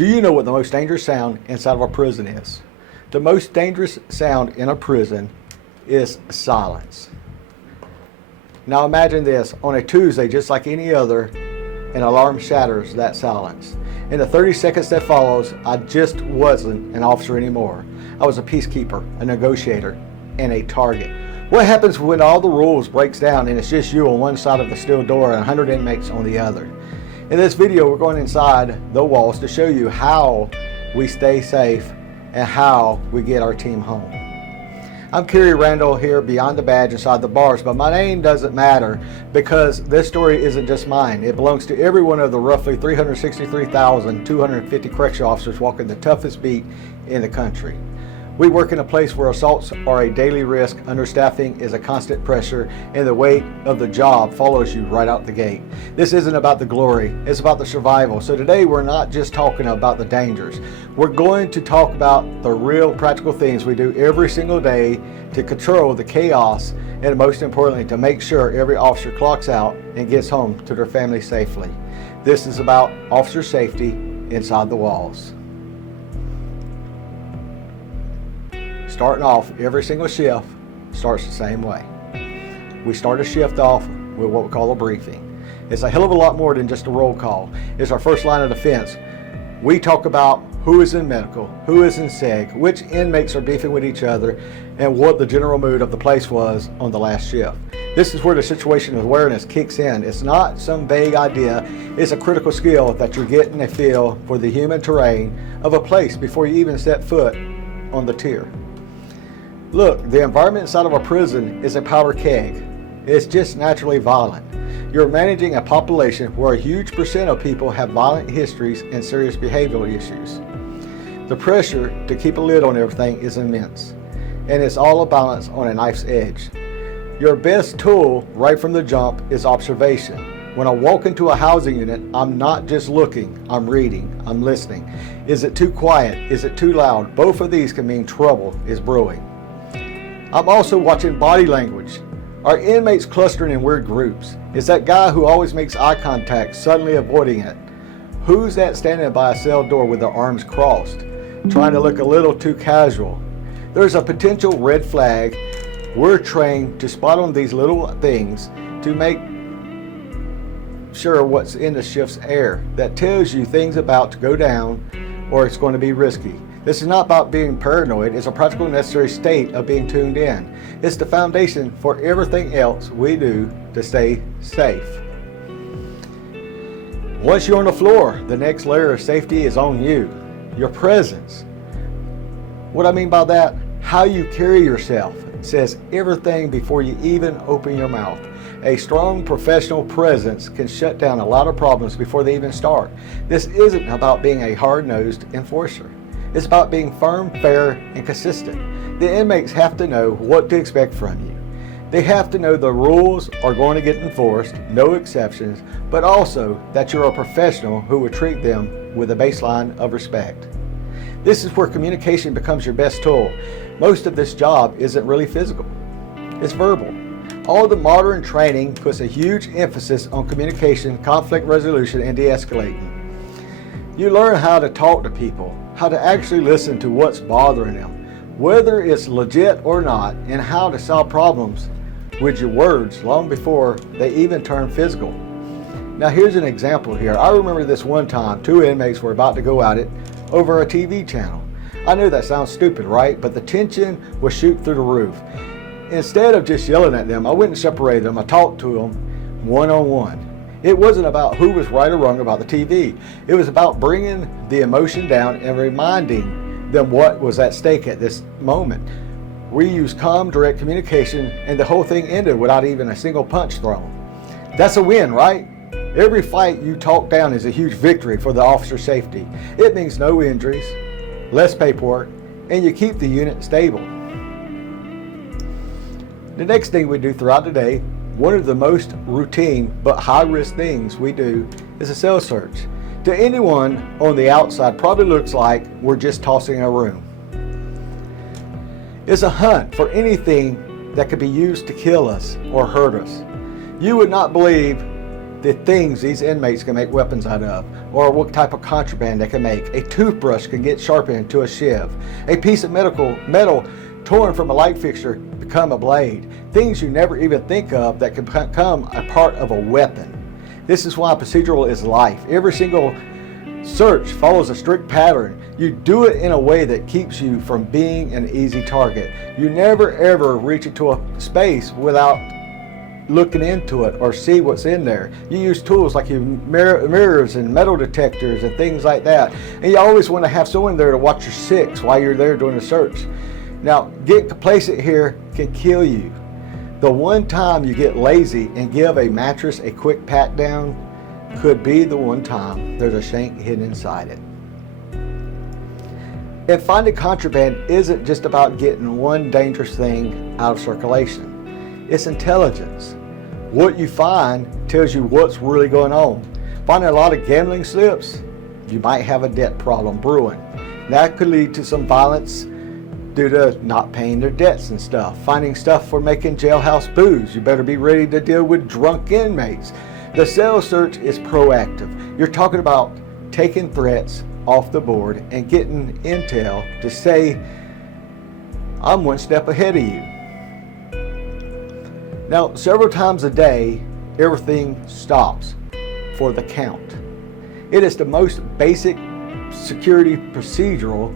Do you know what the most dangerous sound inside of a prison is? The most dangerous sound in a prison is silence. Now imagine this, on a Tuesday, just like any other, an alarm shatters that silence. In the 30 seconds that follows, I just wasn't an officer anymore. I was a peacekeeper, a negotiator, and a target. What happens when all the rules breaks down and it's just you on one side of the steel door and 100 inmates on the other? In this video, we're going inside the walls to show you how we stay safe and how we get our team home. I'm Kerry Randall here beyond the badge inside the bars, but my name doesn't matter because this story isn't just mine. It belongs to every one of the roughly 363,250 correctional officers walking the toughest beat in the country. We work in a place where assaults are a daily risk, understaffing is a constant pressure, and the weight of the job follows you right out the gate. This isn't about the glory, it's about the survival. So today we're not just talking about the dangers. We're going to talk about the real practical things we do every single day to control the chaos and most importantly to make sure every officer clocks out and gets home to their family safely. This is about officer safety inside the walls. Starting off, every single shift starts the same way. We start a shift off with what we call a briefing. It's a hell of a lot more than just a roll call. It's our first line of defense. We talk about who is in medical, who is in seg, which inmates are beefing with each other, and what the general mood of the place was on the last shift. This is where the situational awareness kicks in. It's not some vague idea, it's a critical skill that you're getting a feel for the human terrain of a place before you even set foot on the tier. Look, the environment inside of a prison is a powder keg. It's just naturally violent. You're managing a population where a huge percent of people have violent histories and serious behavioral issues. The pressure to keep a lid on everything is immense, and it's all a balance on a knife's edge. Your best tool right from the jump is observation. When I walk into a housing unit, I'm not just looking, I'm reading, I'm listening. Is it too quiet? Is it too loud? Both of these can mean trouble is brewing. I'm also watching body language. Are inmates clustering in weird groups? Is that guy who always makes eye contact suddenly avoiding it? Who's that standing by a cell door with their arms crossed, trying to look a little too casual? There's a potential red flag. We're trained to spot on these little things to make sure what's in the shift's air that tells you things about to go down or it's going to be risky. This is not about being paranoid, it's a practical necessary state of being tuned in. It's the foundation for everything else we do to stay safe. Once you're on the floor, the next layer of safety is on you, your presence. What I mean by that, how you carry yourself says everything before you even open your mouth. A strong professional presence can shut down a lot of problems before they even start. This isn't about being a hard-nosed enforcer. It's about being firm, fair, and consistent. The inmates have to know what to expect from you. They have to know the rules are going to get enforced, no exceptions, but also that you're a professional who will treat them with a baseline of respect. This is where communication becomes your best tool. Most of this job isn't really physical, it's verbal. All the modern training puts a huge emphasis on communication, conflict resolution, and de-escalating. You learn how to talk to people, how to actually listen to what's bothering them, whether it's legit or not, and how to solve problems with your words long before they even turn physical. Now here's an example here. I remember this one time, two inmates were about to go at it over a TV channel. I know that sounds stupid, right? But the tension was shooting through the roof. Instead of just yelling at them, I went and separated them. I talked to them one-on-one. It wasn't about who was right or wrong about the TV. It was about bringing the emotion down and reminding them what was at stake at this moment. We used calm, direct communication, and the whole thing ended without even a single punch thrown. That's a win, right? Every fight you talk down is a huge victory for the officer's safety. It means no injuries, less paperwork, and you keep the unit stable. The next thing we do throughout the day, one of the most routine but high-risk things we do is a cell search. To anyone on the outside, probably looks like we're just tossing a room. It's a hunt for anything that could be used to kill us or hurt us. You would not believe the things these inmates can make weapons out of, or what type of contraband they can make. A toothbrush can get sharpened into a shiv. A piece of metal torn from a light fixture become a blade. Things you never even think of that can become a part of a weapon. This is why procedural is life. Every single search follows a strict pattern. You do it in a way that keeps you from being an easy target. You never ever reach into a space without looking into it or see what's in there. You use tools like your mirrors and metal detectors and things like that. And you always want to have someone there to watch your six while you're there doing the search. Now, getting complacent here can kill you. The one time you get lazy and give a mattress a quick pat down could be the one time there's a shank hidden inside it. And finding contraband isn't just about getting one dangerous thing out of circulation. It's intelligence. What you find tells you what's really going on. Finding a lot of gambling slips, you might have a debt problem brewing. That could lead to some violence due to not paying their debts and stuff. Finding stuff for making jailhouse booze, you better be ready to deal with drunk inmates. The cell search is proactive. You're talking about taking threats off the board and getting intel to say, I'm one step ahead of you. Now, several times a day, everything stops for the count. It is the most basic security procedural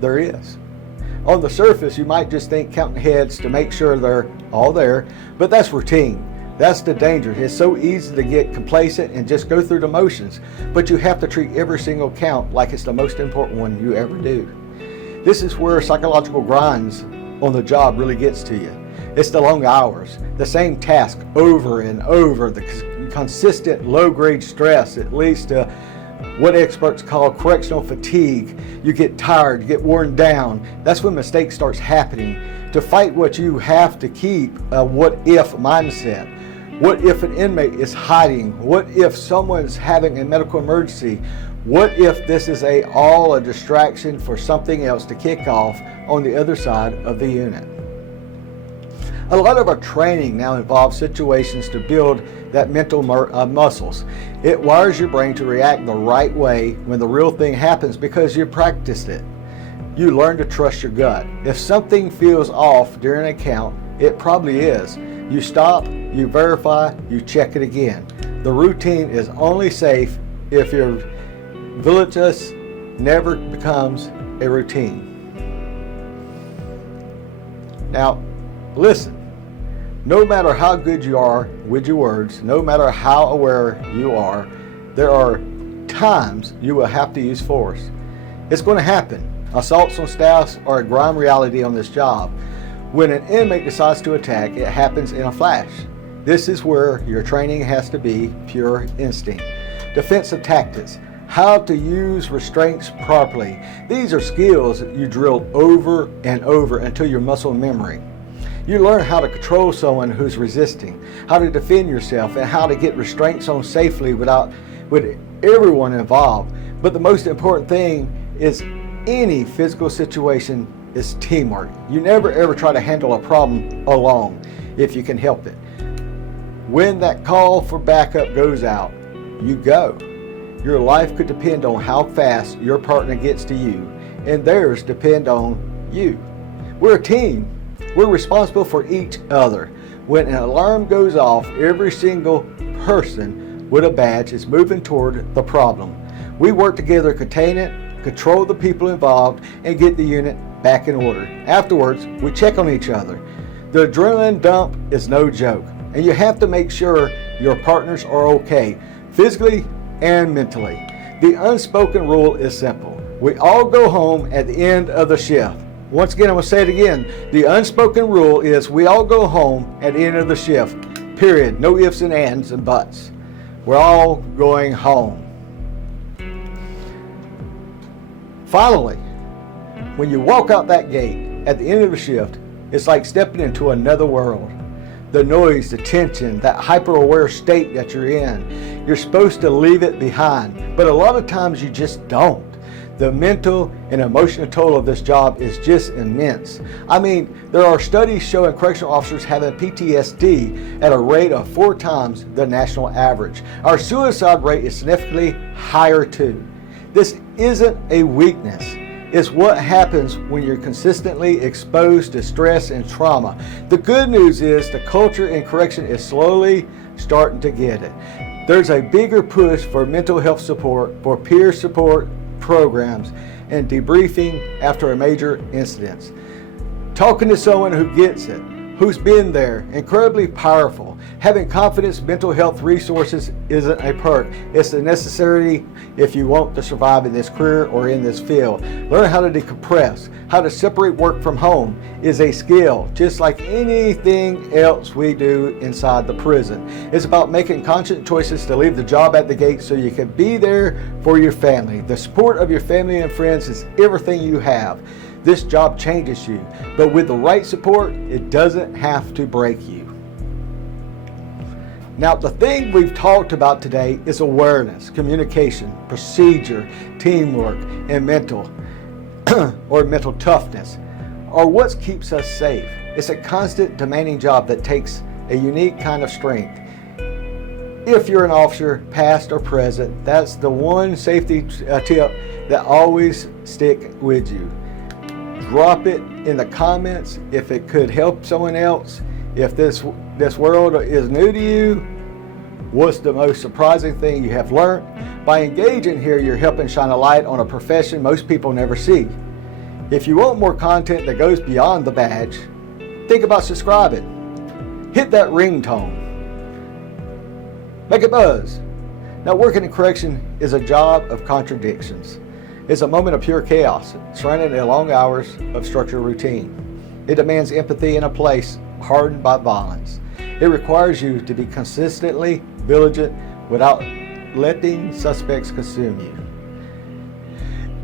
there is. On the surface, you might just think counting heads to make sure they're all there, but that's routine. That's the danger. It's so easy to get complacent and just go through the motions, but you have to treat every single count like it's the most important one you ever do. This is where psychological grinds on the job really gets to you. It's the long hours, the same task over and over, the consistent low-grade stress that leads to what experts call correctional fatigue. You get tired, you get worn down. That's when mistakes starts happening. To fight what you have to keep a what-if mindset. What if an inmate is hiding? What if someone's having a medical emergency? What if this is all a distraction for something else to kick off on the other side of the unit? A lot of our training now involves situations to build that mental muscles. It wires your brain to react the right way when the real thing happens because you practiced it. You learn to trust your gut. If something feels off during a count, it probably is. You stop, you verify, you check it again. The routine is only safe if your villainous never becomes a routine. Now, listen. No matter how good you are with your words, no matter how aware you are, there are times you will have to use force. It's going to happen. Assaults on staffs are a grime reality on this job. When an inmate decides to attack, it happens in a flash. This is where your training has to be pure instinct. Defensive tactics, how to use restraints properly. These are skills that you drill over and over until your muscle memory. You learn how to control someone who's resisting, how to defend yourself, and how to get restraints on safely with everyone involved. But the most important thing is any physical situation is teamwork. You never ever try to handle a problem alone if you can help it. When that call for backup goes out, you go. Your life could depend on how fast your partner gets to you, and theirs depend on you. We're a team. We're responsible for each other. When an alarm goes off, every single person with a badge is moving toward the problem. We work together to contain it, control the people involved, and get the unit back in order. Afterwards, we check on each other. The adrenaline dump is no joke, and you have to make sure your partners are okay, physically and mentally. The unspoken rule is simple. We all go home at the end of the shift. Once again, I'm going to say it again. The unspoken rule is we all go home at the end of the shift. Period. No ifs and ands and buts. We're all going home. Finally, when you walk out that gate at the end of the shift, it's like stepping into another world. the noise, the tension, that hyper-aware state that you're in. You're supposed to leave it behind, but a lot of times you just don't. The mental and emotional toll of this job is just immense. I mean, there are studies showing correctional officers having PTSD at a rate of 4 times the national average. Our suicide rate is significantly higher too. This isn't a weakness. It's what happens when you're consistently exposed to stress and trauma. The good news is the culture in correction is slowly starting to get it. There's a bigger push for mental health support, for peer support programs, and debriefing after a major incident. Talking to someone who gets it, who's been there, incredibly powerful. Having confidence mental health resources isn't a perk. It's a necessity if you want to survive in this career or in this field. Learn how to decompress, how to separate work from home is a skill, just like anything else we do inside the prison. It's about making conscious choices to leave the job at the gate so you can be there for your family. The support of your family and friends is everything you have. This job changes you, but with the right support, it doesn't have to break you. Now, the thing we've talked about today is awareness, communication, procedure, teamwork, and mental or mental toughness, or what keeps us safe. It's a constant, demanding job that takes a unique kind of strength. If you're an officer, past or present, that's the one safety tip that always stick with you. Drop it in the comments if it could help someone else. If this world is new to you, what's the most surprising thing you have learned? By engaging here, you're helping shine a light on a profession most people never see. If you want more content that goes beyond the badge, think about subscribing. Hit that ringtone. Make it buzz. Now, working in correction is a job of contradictions. It's a moment of pure chaos, surrounded in long hours of structured routine. It demands empathy in a place hardened by violence. It requires you to be consistently vigilant without letting suspects consume you.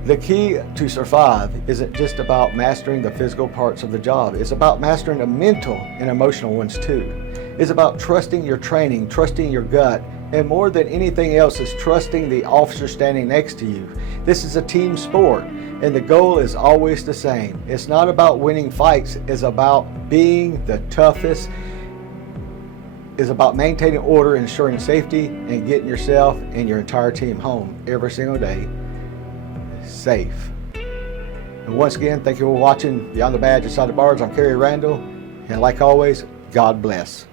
The key to survive isn't just about mastering the physical parts of the job. It's about mastering the mental and emotional ones too. It's about trusting your training, trusting your gut, and more than anything else is trusting the officer standing next to you. This is a team sport, and the goal is always the same. It's not about winning fights, it's about being the toughest. It's about maintaining order, ensuring safety, and getting yourself and your entire team home every single day safe. And once again, thank you for watching Beyond the Badge Inside the Bars. I'm Kerry Randall, and like always, God bless.